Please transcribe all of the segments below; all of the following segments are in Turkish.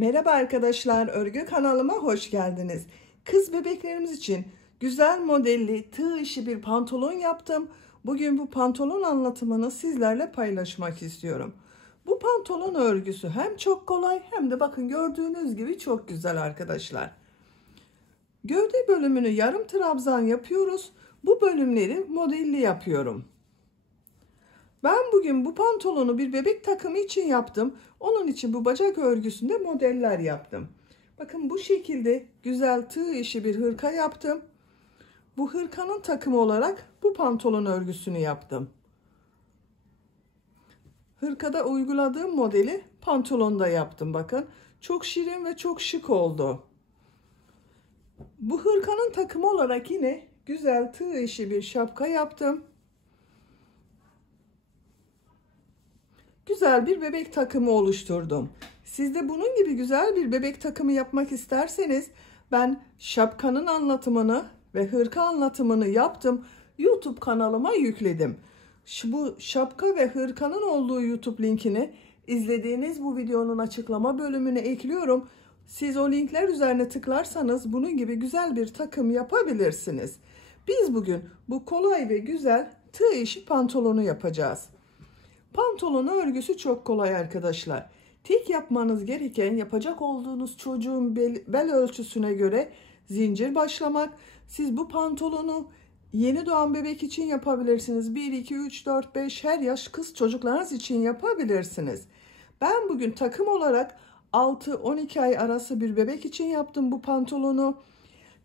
Merhaba arkadaşlar, örgü kanalıma hoş geldiniz. Kız bebeklerimiz için güzel modelli tığ işi bir pantolon yaptım. Bugün bu pantolon anlatımını sizlerle paylaşmak istiyorum. Bu pantolon örgüsü hem çok kolay hem de bakın gördüğünüz gibi çok güzel arkadaşlar. Gövde bölümünü yarım trabzan yapıyoruz. Bu bölümleri modelli yapıyorum. Ben bugün bu pantolonu bir bebek takımı için yaptım. Onun için bu bacak örgüsünde modeller yaptım. Bakın bu şekilde güzel tığ işi bir hırka yaptım. Bu hırkanın takımı olarak bu pantolon örgüsünü yaptım. Hırkada uyguladığım modeli pantolonda yaptım bakın. Çok şirin ve çok şık oldu. Bu hırkanın takımı olarak yine güzel tığ işi bir şapka yaptım. Güzel bir bebek takımı oluşturdum. Siz de bunun gibi güzel bir bebek takımı yapmak isterseniz ben şapkanın anlatımını ve hırka anlatımını yaptım. YouTube kanalıma yükledim. Bu şapka ve hırkanın olduğu YouTube linkini izlediğiniz bu videonun açıklama bölümüne ekliyorum. Siz o linkler üzerine tıklarsanız bunun gibi güzel bir takım yapabilirsiniz. Biz bugün bu kolay ve güzel tığ işi pantolonu yapacağız. Pantolon örgüsü çok kolay arkadaşlar. Tek yapmanız gereken yapacak olduğunuz çocuğun bel ölçüsüne göre zincir başlamak. Siz bu pantolonu yeni doğan bebek için yapabilirsiniz. 1, 2, 3, 4, 5 her yaş kız çocuklarınız için yapabilirsiniz. Ben bugün takım olarak 6-12 ay arası bir bebek için yaptım bu pantolonu.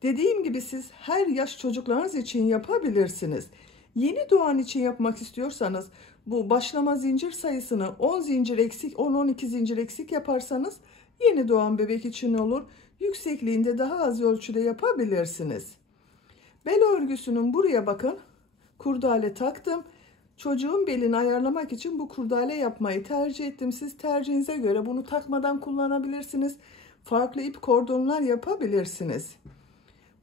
Dediğim gibi siz her yaş çocuklarınız için yapabilirsiniz. Yeni doğan için yapmak istiyorsanız bu başlama zincir sayısını 10 zincir eksik 10-12 zincir eksik yaparsanız yeni doğan bebek için olur. Yüksekliğinde daha az ölçüde yapabilirsiniz. Bel örgüsünün buraya bakın kurdale taktım. Çocuğun belini ayarlamak için bu kurdale yapmayı tercih ettim. Siz tercihinize göre bunu takmadan kullanabilirsiniz. Farklı ip kordonlar yapabilirsiniz.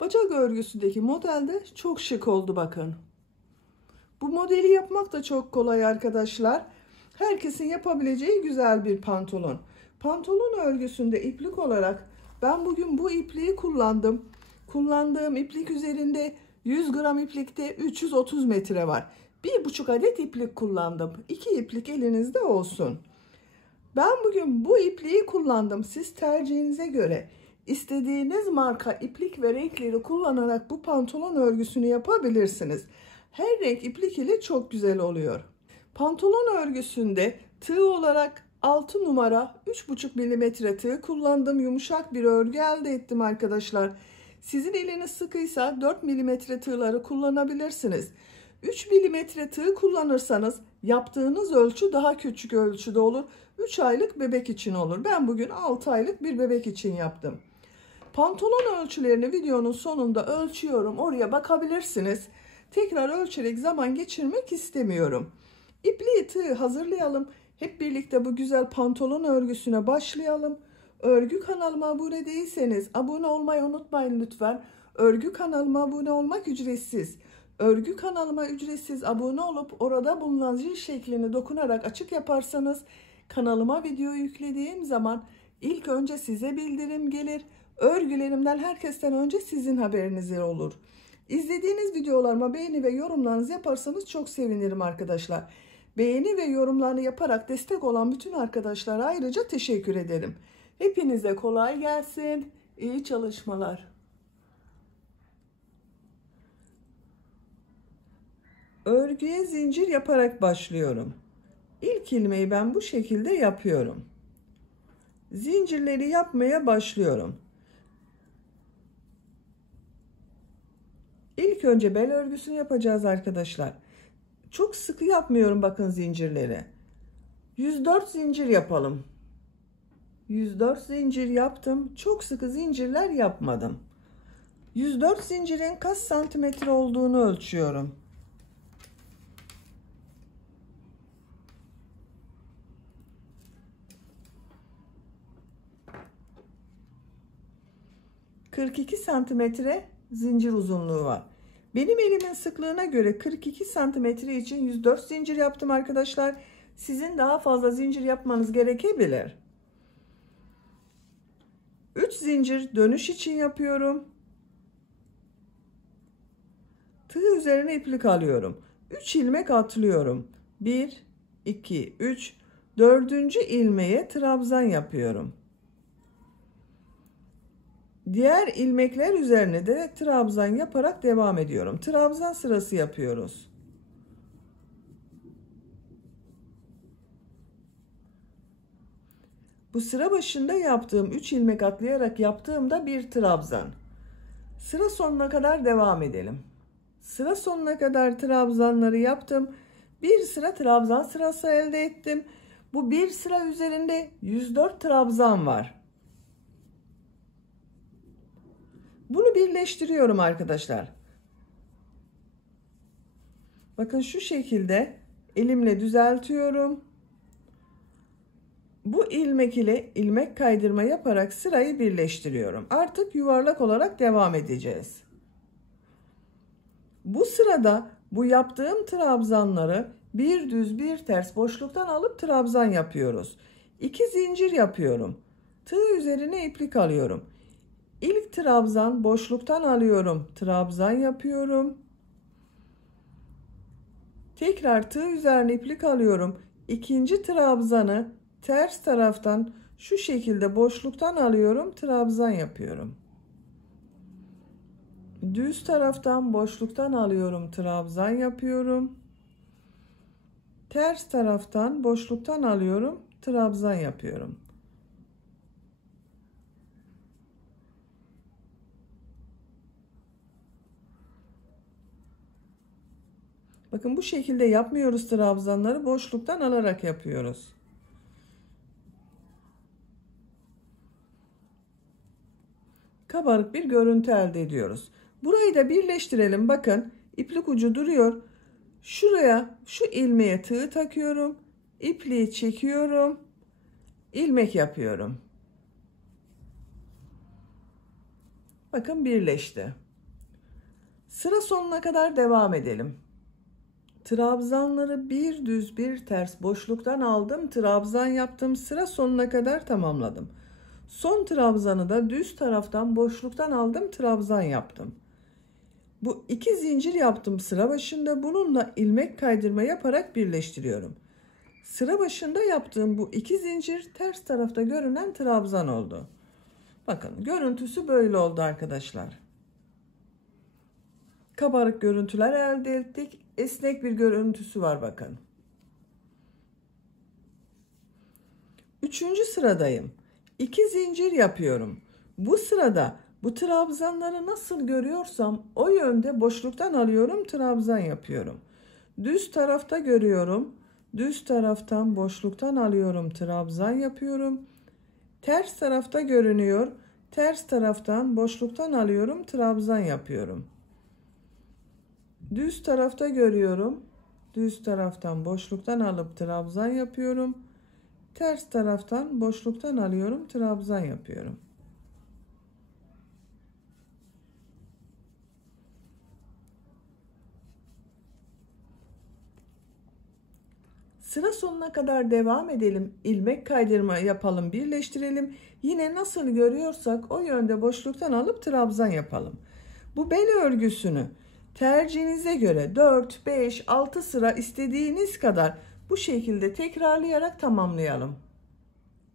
Bacak örgüsündeki modelde çok şık oldu bakın. Bu modeli yapmak da çok kolay arkadaşlar. Herkesin yapabileceği güzel bir pantolon. Pantolon örgüsünde iplik olarak ben bugün bu ipliği kullandım. Kullandığım iplik üzerinde 100 gram iplikte 330 metre var. 1,5 adet iplik kullandım. 2 iplik elinizde olsun. Ben bugün bu ipliği kullandım. Siz tercihinize göre istediğiniz marka iplik ve renkleri kullanarak bu pantolon örgüsünü yapabilirsiniz. Her renk iplik ile çok güzel oluyor. Pantolon örgüsünde tığ olarak 6 numara 3,5 milimetre tığ kullandım. Yumuşak bir örgü elde ettim arkadaşlar. Sizin eliniz sıkıysa 4 milimetre tığları kullanabilirsiniz. 3 milimetre tığ kullanırsanız yaptığınız ölçü daha küçük ölçüde olur. 3 aylık bebek için olur. Ben bugün 6 aylık bir bebek için yaptım. Pantolon ölçülerini videonun sonunda ölçüyorum. Oraya bakabilirsiniz. Tekrar ölçerek zaman geçirmek istemiyorum. İpliği tığ hazırlayalım. Hep birlikte bu güzel pantolon örgüsüne başlayalım. Örgü kanalıma abone değilseniz abone olmayı unutmayın lütfen. Örgü kanalıma abone olmak ücretsiz. Örgü kanalıma ücretsiz abone olup orada bulunan zil şeklini dokunarak açık yaparsanız kanalıma video yüklediğim zaman ilk önce size bildirim gelir. Örgülerimden herkesten önce sizin haberiniz olur. İzlediğiniz videolarıma beğeni ve yorumlarınızı yaparsanız çok sevinirim arkadaşlar. Beğeni ve yorumlarını yaparak destek olan bütün arkadaşlara ayrıca teşekkür ederim. Hepinize kolay gelsin. İyi çalışmalar. Örgüye zincir yaparak başlıyorum. İlk ilmeği ben bu şekilde yapıyorum. Zincirleri yapmaya başlıyorum. İlk önce bel örgüsünü yapacağız arkadaşlar. Çok sıkı yapmıyorum bakın zincirleri. 104 zincir yapalım. 104 zincir yaptım. Çok sıkı zincirler yapmadım. 104 zincirin kaç santimetre olduğunu ölçüyorum. ...42 santimetre zincir uzunluğu var. Benim elimin sıklığına göre 42 santimetre için 104 zincir yaptım arkadaşlar. Sizin daha fazla zincir yapmanız gerekebilir. 3 zincir dönüş için yapıyorum. Tığ üzerine iplik alıyorum. 3 ilmek atlıyorum. 1, 2, 3. Dördüncü ilmeğe trabzan yapıyorum. Diğer ilmekler üzerine de trabzan yaparak devam ediyorum. Trabzan sırası yapıyoruz. Bu sıra başında yaptığım 3 ilmek atlayarak yaptığımda bir trabzan. Sıra sonuna kadar devam edelim. Sıra sonuna kadar trabzanları yaptım. Bir sıra trabzan sırası elde ettim. Bu bir sıra üzerinde 104 trabzan var. Bunu birleştiriyorum arkadaşlar. Bakın şu şekilde elimle düzeltiyorum. Bu ilmek ile ilmek kaydırma yaparak sırayı birleştiriyorum. Artık yuvarlak olarak devam edeceğiz. Bu sırada bu yaptığım trabzanları bir düz bir ters boşluktan alıp trabzan yapıyoruz. 2 zincir yapıyorum. Tığ üzerine iplik alıyorum. İlk trabzan boşluktan alıyorum. Trabzan yapıyorum. Tekrar tığ üzerine iplik alıyorum. İkinci trabzanı ters taraftan şu şekilde boşluktan alıyorum. Trabzan yapıyorum. Düz taraftan boşluktan alıyorum. Trabzan yapıyorum. Ters taraftan boşluktan alıyorum. Trabzan yapıyorum. Bakın bu şekilde yapmıyoruz trabzanları. Boşluktan alarak yapıyoruz. Kabarık bir görüntü elde ediyoruz. Burayı da birleştirelim. Bakın iplik ucu duruyor. Şuraya şu ilmeğe tığ takıyorum. İpliği çekiyorum. İlmek yapıyorum. Bakın birleşti. Sıra sonuna kadar devam edelim. Trabzanları bir düz bir ters boşluktan aldım. Trabzan yaptım. Sıra sonuna kadar tamamladım. Son trabzanı da düz taraftan boşluktan aldım. Trabzan yaptım. Bu 2 zincir yaptım sıra başında. Bununla ilmek kaydırma yaparak birleştiriyorum. Sıra başında yaptığım bu 2 zincir ters tarafta görünen trabzan oldu. Bakın görüntüsü böyle oldu arkadaşlar. Kabarık görüntüler elde ettik. Esnek bir görüntüsü var bakın. 3. sıradayım. 2 zincir yapıyorum. Bu sırada bu trabzanları nasıl görüyorsam o yönde boşluktan alıyorum, trabzan yapıyorum. Düz tarafta görüyorum. Düz taraftan boşluktan alıyorum, trabzan yapıyorum. Ters tarafta görünüyor. Ters taraftan boşluktan alıyorum, trabzan yapıyorum. Düz tarafta görüyorum. Düz taraftan boşluktan alıp trabzan yapıyorum. Ters taraftan boşluktan alıyorum, trabzan yapıyorum. Sıra sonuna kadar devam edelim. İlmek kaydırma yapalım, birleştirelim. Yine nasıl görüyorsak o yönde boşluktan alıp trabzan yapalım. Bu bel örgüsünü tercihinize göre 4, 5, 6 sıra istediğiniz kadar bu şekilde tekrarlayarak tamamlayalım.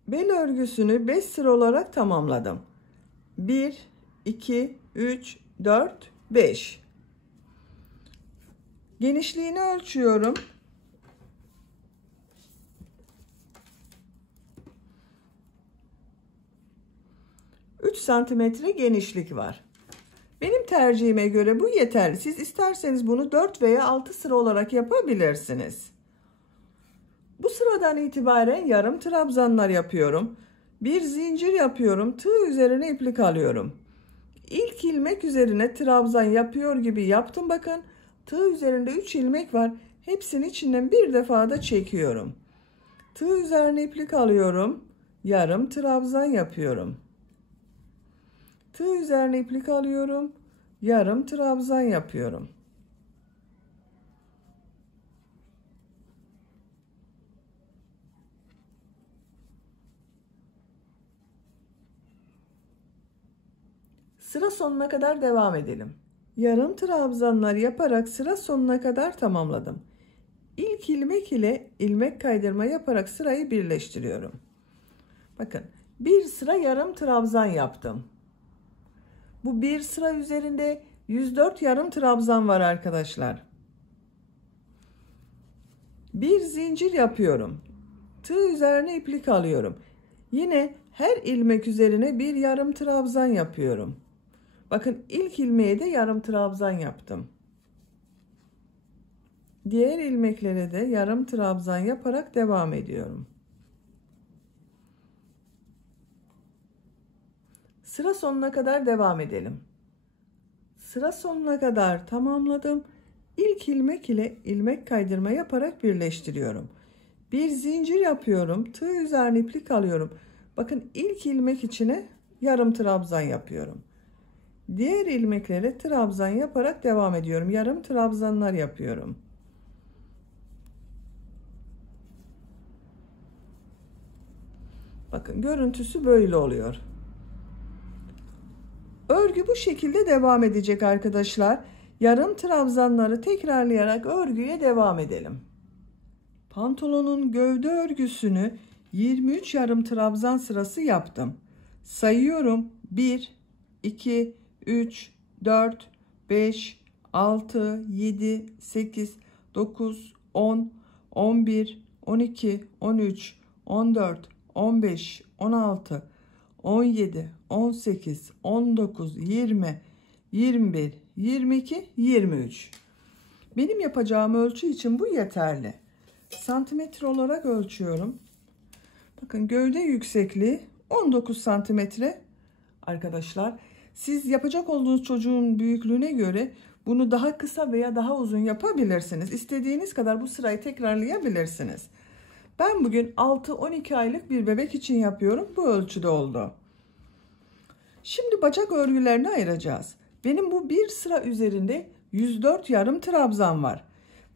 Bel örgüsünü 5 sıra olarak tamamladım. 1, 2, 3, 4, 5. Genişliğini ölçüyorum. 3 santimetre genişlik var. Benim tercihime göre bu yeterli. Siz isterseniz bunu 4 veya 6 sıra olarak yapabilirsiniz. Bu sıradan itibaren yarım trabzanlar yapıyorum. Bir zincir yapıyorum. Tığ üzerine iplik alıyorum. İlk ilmek üzerine trabzan yapıyor gibi yaptım bakın. Tığ üzerinde 3 ilmek var. Hepsinin içinden bir defa da çekiyorum. Tığ üzerine iplik alıyorum. Yarım trabzan yapıyorum. Tığ üzerine iplik alıyorum. Yarım trabzan yapıyorum. Sıra sonuna kadar devam edelim. Yarım trabzanlar yaparak sıra sonuna kadar tamamladım. İlk ilmek ile ilmek kaydırma yaparak sırayı birleştiriyorum. Bakın, bir sıra yarım trabzan yaptım. Bu bir sıra üzerinde 104 yarım trabzan var arkadaşlar. Bir zincir yapıyorum. Tığ üzerine iplik alıyorum. Yine her ilmek üzerine bir yarım trabzan yapıyorum. Bakın, ilk ilmeğe de yarım trabzan yaptım. Diğer ilmeklere de yarım trabzan yaparak devam ediyorum. Sıra sonuna kadar devam edelim. Sıra sonuna kadar tamamladım. İlk ilmek ile ilmek kaydırma yaparak birleştiriyorum. Bir zincir yapıyorum. Tığ üzerine iplik alıyorum. Bakın, ilk ilmek içine yarım trabzan yapıyorum. Diğer ilmeklere trabzan yaparak devam ediyorum. Yarım trabzanlar yapıyorum. Bakın, görüntüsü böyle oluyor. Örgü bu şekilde devam edecek arkadaşlar. Yarım trabzanları tekrarlayarak örgüye devam edelim. Pantolonun gövde örgüsünü 23 yarım trabzan sırası yaptım. Sayıyorum: 1, 2, 3, 4, 5, 6, 7, 8, 9, 10, 11, 12, 13, 14, 15, 16, 17, 18, 19, 20, 21, 22, 23. Benim yapacağım ölçü için bu yeterli. Santimetre olarak ölçüyorum. Bakın, gövde yüksekliği 19 santimetre arkadaşlar. Siz yapacak olduğunuz çocuğun büyüklüğüne göre bunu daha kısa veya daha uzun yapabilirsiniz. İstediğiniz kadar bu sırayı tekrarlayabilirsiniz. Ben bugün 6-12 aylık bir bebek için yapıyorum. Bu ölçüde oldu. Şimdi bacak örgülerini ayıracağız. Benim bu bir sıra üzerinde 104 yarım trabzan var.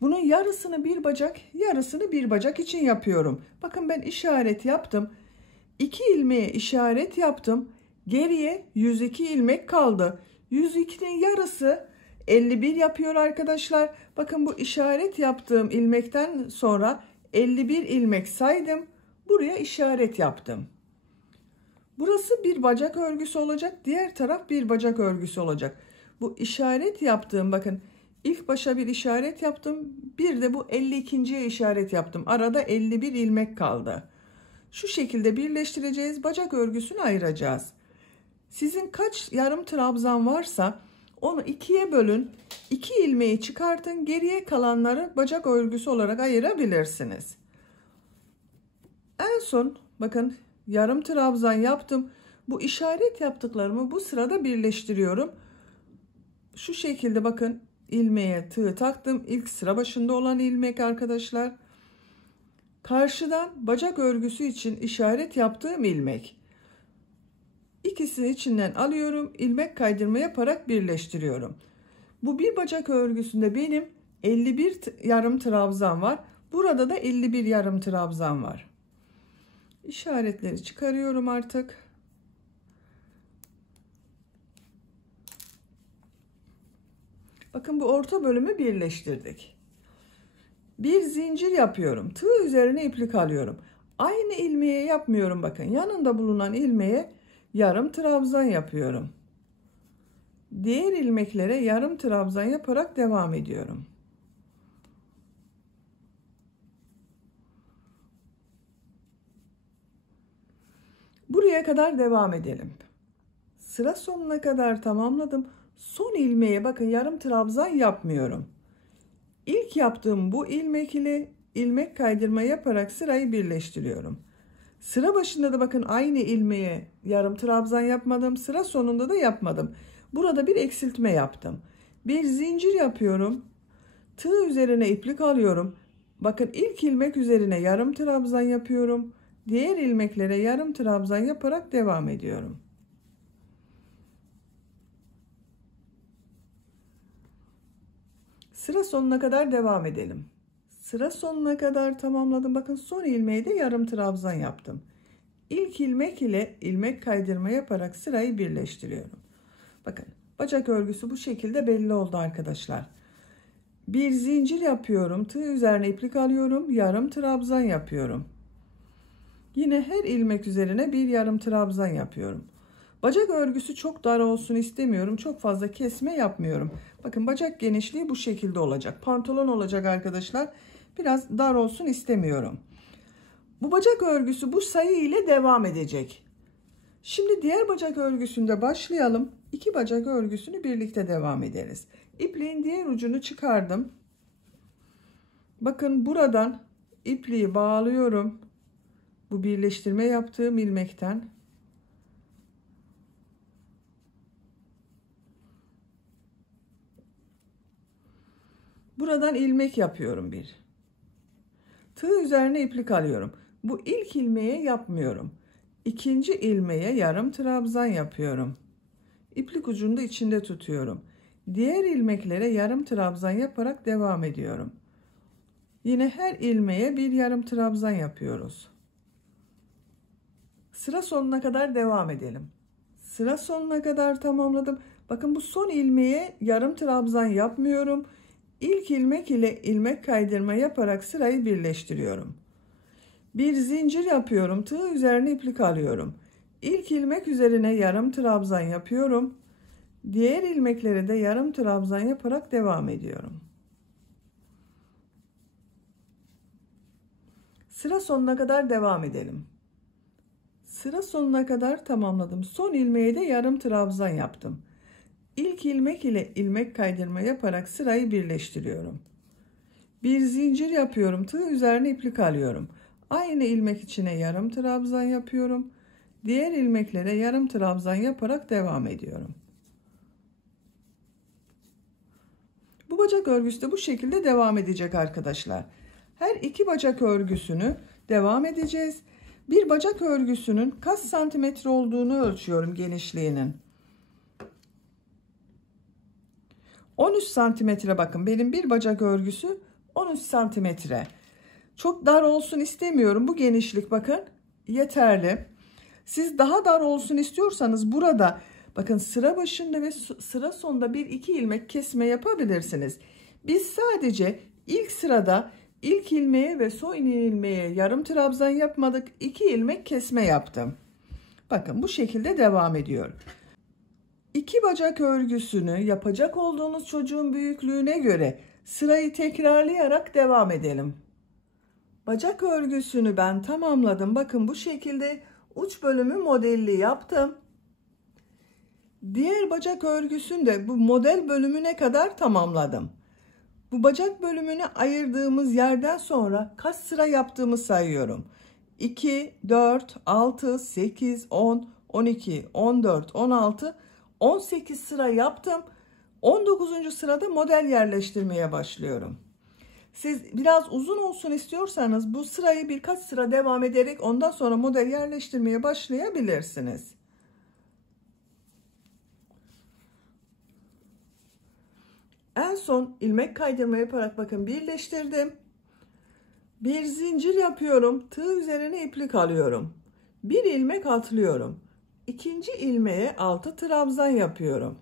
Bunun yarısını bir bacak, yarısını bir bacak için yapıyorum. Bakın, ben işaret yaptım. 2 ilmeğe işaret yaptım. Geriye 102 ilmek kaldı. 102'nin yarısı 51 yapıyor arkadaşlar. Bakın, bu işaret yaptığım ilmekten sonra 51 ilmek saydım. Buraya işaret yaptım. Burası bir bacak örgüsü olacak. Diğer taraf bir bacak örgüsü olacak. Bu işaret yaptığım, bakın, ilk başa bir işaret yaptım. Bir de bu 52.'ye işaret yaptım. Arada 51 ilmek kaldı. Şu şekilde birleştireceğiz. Bacak örgüsünü ayıracağız. Sizin kaç yarım trabzan varsa onu ikiye bölün. 2 ilmeği çıkartın. Geriye kalanları bacak örgüsü olarak ayırabilirsiniz. En son bakın, yarım trabzan yaptım. Bu işaret yaptıklarımı bu sırada birleştiriyorum. Şu şekilde bakın, ilmeğe tığ taktım. İlk sıra başında olan ilmek arkadaşlar. Karşıdan bacak örgüsü için işaret yaptığım ilmek. İkisini içinden alıyorum. İlmek kaydırma yaparak birleştiriyorum. Bu bir bacak örgüsünde benim 51 yarım trabzan var. Burada da 51 yarım trabzan var. İşaretleri çıkarıyorum artık. Bakın, bu orta bölümü birleştirdik. Bir zincir yapıyorum. Tığ üzerine iplik alıyorum. Aynı ilmeğe yapmıyorum bakın. Yanında bulunan ilmeğe yarım trabzan yapıyorum. Diğer ilmeklere yarım trabzan yaparak devam ediyorum. Buraya kadar devam edelim. Sıra sonuna kadar tamamladım. Son ilmeğe bakın, yarım trabzan yapmıyorum. İlk yaptığım bu ilmek ile ilmek kaydırma yaparak sırayı birleştiriyorum. Sıra başında da bakın, aynı ilmeğe yarım trabzan yapmadım. Sıra sonunda da yapmadım. Burada bir eksiltme yaptım. Bir zincir yapıyorum. Tığ üzerine iplik alıyorum. Bakın, ilk ilmek üzerine yarım trabzan yapıyorum. Diğer ilmeklere yarım trabzan yaparak devam ediyorum. Sıra sonuna kadar devam edelim. Sıra sonuna kadar tamamladım. Bakın, son ilmeği de yarım trabzan yaptım. İlk ilmek ile ilmek kaydırma yaparak sırayı birleştiriyorum. Bakın bacak örgüsü bu şekilde belli oldu arkadaşlar. Bir zincir yapıyorum. Tığ üzerine iplik alıyorum. Yarım trabzan yapıyorum. Yine her ilmek üzerine bir yarım trabzan yapıyorum. Bacak örgüsü çok dar olsun istemiyorum. Çok fazla kesme yapmıyorum. Bakın bacak genişliği bu şekilde olacak. Pantolon olacak arkadaşlar. Biraz dar olsun istemiyorum. Bu bacak örgüsü bu sayı ile devam edecek. Şimdi diğer bacak örgüsünde başlayalım. İki bacak örgüsünü birlikte devam ederiz. İpliğin diğer ucunu çıkardım. Bakın buradan ipliği bağlıyorum. Bu birleştirme yaptığım ilmekten. Buradan ilmek yapıyorum bir. Tığ üzerine iplik alıyorum. Bu ilk ilmeğe yapmıyorum. İkinci ilmeğe yarım trabzan yapıyorum. İplik ucunu da içinde tutuyorum. Diğer ilmeklere yarım trabzan yaparak devam ediyorum. Yine her ilmeğe bir yarım trabzan yapıyoruz. Sıra sonuna kadar devam edelim. Sıra sonuna kadar tamamladım. Bakın bu son ilmeğe yarım trabzan yapmıyorum. İlk ilmek ile ilmek kaydırma yaparak sırayı birleştiriyorum. Bir zincir yapıyorum. Tığ üzerine iplik alıyorum. İlk ilmek üzerine yarım trabzan yapıyorum. Diğer ilmekleri de yarım trabzan yaparak devam ediyorum. Sıra sonuna kadar devam edelim. Sıra sonuna kadar tamamladım. Son ilmeğe de yarım trabzan yaptım. İlk ilmek ile ilmek kaydırma yaparak sırayı birleştiriyorum. Bir zincir yapıyorum. Tığ üzerine iplik alıyorum. Aynı ilmek içine yarım trabzan yapıyorum. Diğer ilmeklere yarım trabzan yaparak devam ediyorum. Bu bacak örgüsü de bu şekilde devam edecek arkadaşlar. Her iki bacak örgüsünü devam edeceğiz. Bir bacak örgüsünün kaç santimetre olduğunu ölçüyorum genişliğinin. 13 santimetre, bakın benim bir bacak örgüsü 13 santimetre. Çok dar olsun istemiyorum. Bu genişlik bakın yeterli. Siz daha dar olsun istiyorsanız burada bakın sıra başında ve sıra sonunda bir iki ilmek kesme yapabilirsiniz. Biz sadece ilk sırada ilk ilmeğe ve son ilmeğe yarım trabzan yapmadık. 2 ilmek kesme yaptım. Bakın bu şekilde devam ediyor. İki bacak örgüsünü yapacak olduğunuz çocuğun büyüklüğüne göre sırayı tekrarlayarak devam edelim. Bacak örgüsünü ben tamamladım. Bakın bu şekilde uç bölümü modelli yaptım. Diğer bacak örgüsünde bu model bölümüne kadar tamamladım. Bu bacak bölümünü ayırdığımız yerden sonra kaç sıra yaptığımı sayıyorum. 2, 4, 6, 8, 10, 12, 14, 16, 18 sıra yaptım. 19. sırada model yerleştirmeye başlıyorum. Siz biraz uzun olsun istiyorsanız bu sırayı birkaç sıra devam ederek ondan sonra model yerleştirmeye başlayabilirsiniz. En son ilmek kaydırma yaparak bakın birleştirdim. Bir zincir yapıyorum. Tığ üzerine iplik alıyorum. Bir ilmek atlıyorum. İkinci ilmeğe 6 trabzan yapıyorum.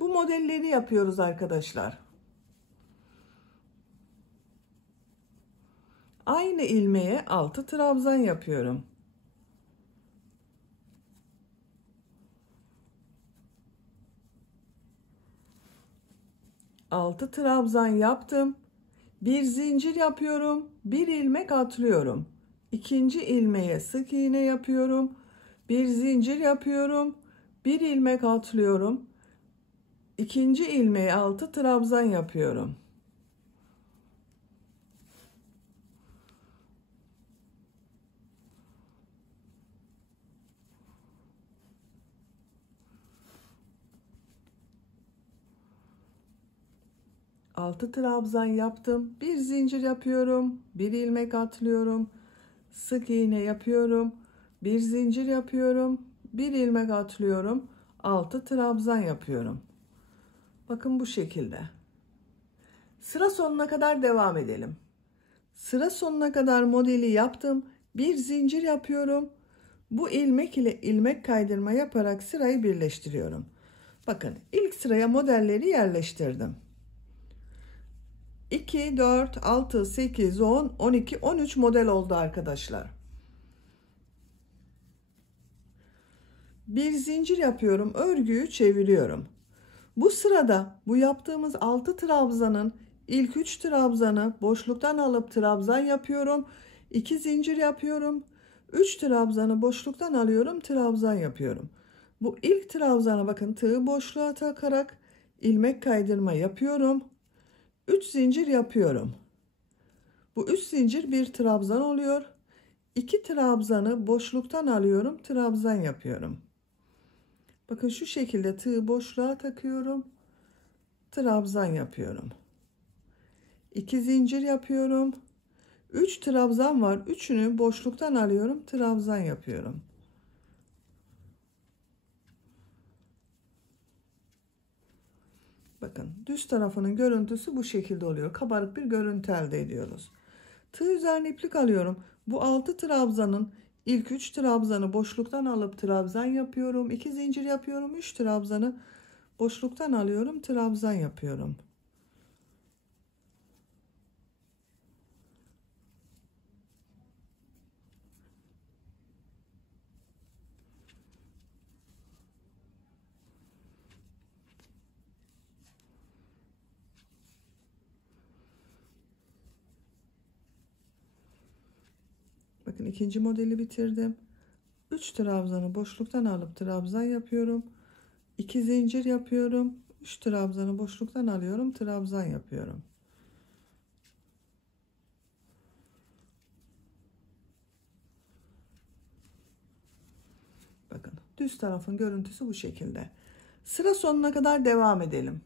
Bu modelleri yapıyoruz arkadaşlar. Aynı ilmeğe 6 trabzan yapıyorum. Altı trabzan yaptım. Bir zincir yapıyorum. Bir ilmek atlıyorum. İkinci ilmeğe sık iğne yapıyorum. Bir zincir yapıyorum. Bir ilmek atlıyorum. İkinci ilmeğe 6 trabzan yapıyorum. Altı trabzan yaptım. Bir zincir yapıyorum. Bir ilmek atlıyorum. Sık iğne yapıyorum. Bir zincir yapıyorum. Bir ilmek atlıyorum. 6 trabzan yapıyorum. Bakın bu şekilde. Sıra sonuna kadar devam edelim. Sıra sonuna kadar modeli yaptım. Bir zincir yapıyorum. Bu ilmek ile ilmek kaydırma yaparak sırayı birleştiriyorum. Bakın ilk sıraya modelleri yerleştirdim. 2, 4, 6, 8, 10, 12, 13 model oldu arkadaşlar. Bir zincir yapıyorum, örgüyü çeviriyorum. Bu sırada bu yaptığımız 6 trabzanın ilk 3 trabzanı boşluktan alıp trabzan yapıyorum. 2 zincir yapıyorum. 3 trabzanı boşluktan alıyorum, trabzan yapıyorum. Bu ilk trabzana bakın, tığı boşluğa takarak ilmek kaydırma yapıyorum. 3 zincir yapıyorum. Bu 3 zincir bir trabzan oluyor. 2 trabzanı boşluktan alıyorum, trabzan yapıyorum. Bakın şu şekilde tığı boşluğa takıyorum, trabzan yapıyorum. 2 zincir yapıyorum. 3 trabzan var. Üçünü boşluktan alıyorum, trabzan yapıyorum. Bakın düz tarafının görüntüsü bu şekilde oluyor. Kabarık bir görüntü elde ediyoruz. Tığ üzerine iplik alıyorum. Bu 6 trabzanın ilk 3 trabzanı boşluktan alıp trabzan yapıyorum. 2 zincir yapıyorum. 3 trabzanı boşluktan alıyorum, trabzan yapıyorum. Bakın ikinci modeli bitirdim. 3 trabzanı boşluktan alıp trabzan yapıyorum. 2 zincir yapıyorum. 3 trabzanı boşluktan alıyorum, trabzan yapıyorum. Bakın düz tarafın görüntüsü bu şekilde. Sıra sonuna kadar devam edelim.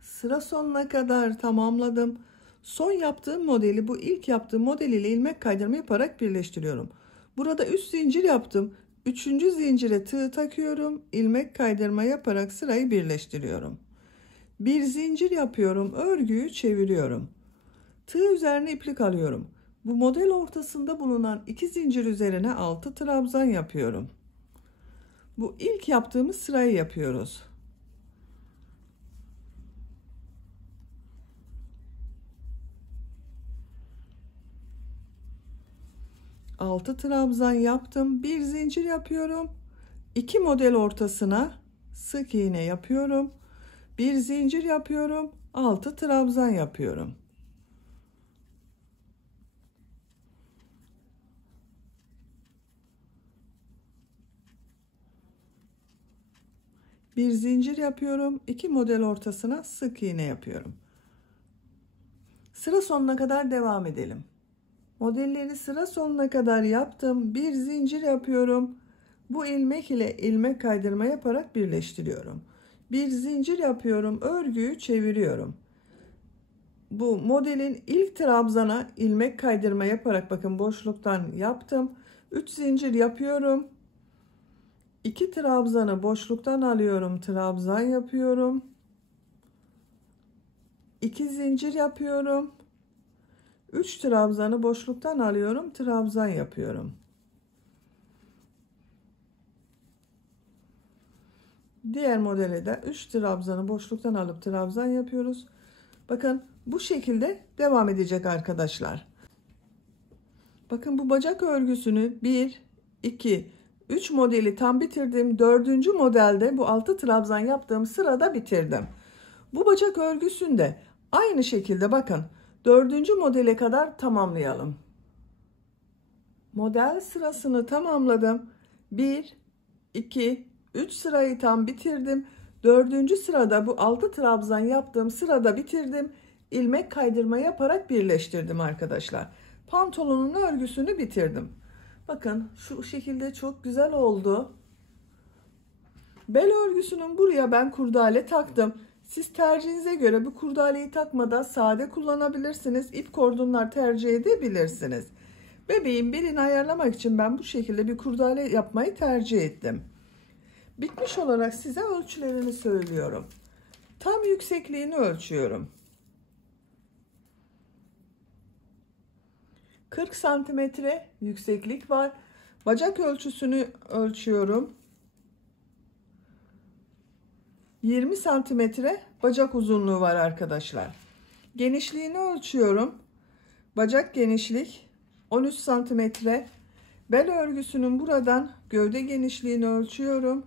Sıra sonuna kadar tamamladım. Son yaptığım modeli bu ilk yaptığım model ile ilmek kaydırma yaparak birleştiriyorum. Burada 3 zincir yaptım. 3. zincire tığ takıyorum. İlmek kaydırma yaparak sırayı birleştiriyorum. Bir zincir yapıyorum. Örgüyü çeviriyorum. Tığ üzerine iplik alıyorum. Bu model ortasında bulunan 2 zincir üzerine 6 trabzan yapıyorum. Bu ilk yaptığımız sırayı yapıyoruz. 6 trabzan yaptım. Bir zincir yapıyorum. 2 model ortasına sık iğne yapıyorum. Bir zincir yapıyorum. 6 trabzan yapıyorum. Bir zincir yapıyorum. 2 model ortasına sık iğne yapıyorum. Sıra sonuna kadar devam edelim. Modelleri sıra sonuna kadar yaptım. Bir zincir yapıyorum. Bu ilmek ile ilmek kaydırma yaparak birleştiriyorum. Bir zincir yapıyorum. Örgüyü çeviriyorum. Bu modelin ilk trabzana ilmek kaydırma yaparak bakın boşluktan yaptım. 3 zincir yapıyorum. 2 trabzanı boşluktan alıyorum. Trabzan yapıyorum. 2 zincir yapıyorum. 3 trabzanı boşluktan alıyorum, trabzan yapıyorum. Diğer modele de 3 trabzanı boşluktan alıp trabzan yapıyoruz. Bakın bu şekilde devam edecek arkadaşlar. Bakın bu bacak örgüsünü 1, 2, 3 modeli tam bitirdim. 4. modelde bu 6 trabzan yaptığım sırada bitirdim. Bu bacak örgüsünde aynı şekilde bakın 4. modele kadar tamamlayalım. Model sırasını tamamladım. 1, 2, 3 sırayı tam bitirdim. 4. sırada bu 6 trabzan yaptığım sırada bitirdim. İlmek kaydırma yaparak birleştirdim arkadaşlar. Pantolonun örgüsünü bitirdim. Bakın şu şekilde çok güzel oldu. Bel örgüsünün buraya ben kurdale taktım. Siz tercihinize göre bu kurdaleyi takmadan sade kullanabilirsiniz. İp kordonlar tercih edebilirsiniz. Bebeğin belini ayarlamak için ben bu şekilde bir kurdale yapmayı tercih ettim. Bitmiş olarak size ölçülerini söylüyorum. Tam yüksekliğini ölçüyorum. 40 santimetre yükseklik var. Bacak ölçüsünü ölçüyorum. 20 santimetre bacak uzunluğu var arkadaşlar. Genişliğini ölçüyorum. Bacak genişlik 13 santimetre. Bel örgüsünün buradan gövde genişliğini ölçüyorum.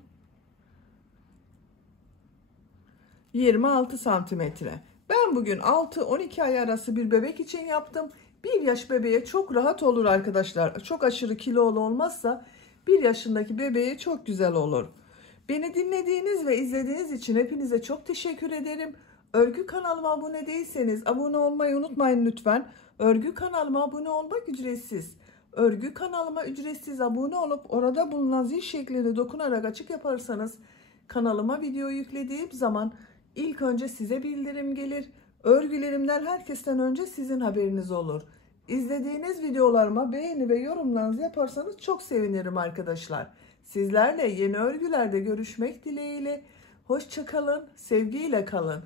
26 santimetre. Ben bugün 6-12 ay arası bir bebek için yaptım. 1 yaş bebeğe çok rahat olur arkadaşlar. Çok aşırı kilolu olmazsa 1 yaşındaki bebeğe çok güzel olur. Beni dinlediğiniz ve izlediğiniz için hepinize çok teşekkür ederim. Örgü kanalıma abone değilseniz abone olmayı unutmayın lütfen. Örgü kanalıma abone olmak ücretsiz. Örgü kanalıma ücretsiz abone olup orada bulunan zil şeklini dokunarak açık yaparsanız kanalıma video yüklediğim zaman ilk önce size bildirim gelir. Örgülerimden herkesten önce sizin haberiniz olur. İzlediğiniz videolarıma beğeni ve yorumlarınızı yaparsanız çok sevinirim arkadaşlar. Sizlerle yeni örgülerde görüşmek dileğiyle. Hoşça kalın, sevgiyle kalın.